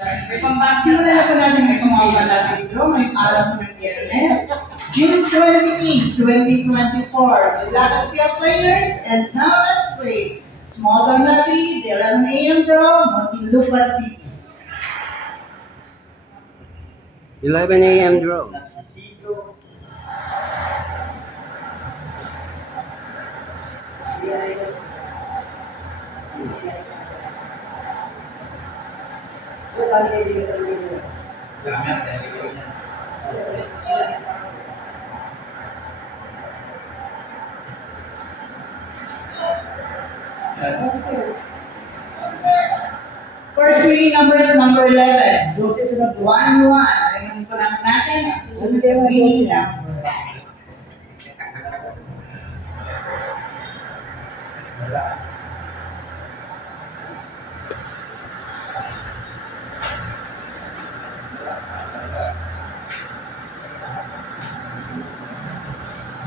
Simulan na po natin ang sumama natin draw ngayong araw po ng Biyernes, June 28, 2024. Good luck as the players, and now let's play Small Door Lottery, the 11 a.m. draw, Montilupa City. 11 a.m. draw. First winning number is number 11. 1-1. Tingnan po naman natin ang susunod na winning number.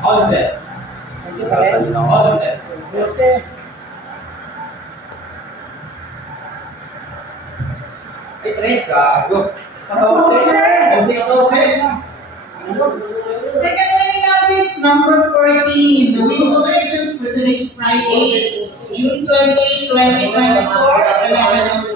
Once. Tres ka, agro. Second winning number is number 14. The winning combinations for today's Friday, June 28, 2024, 11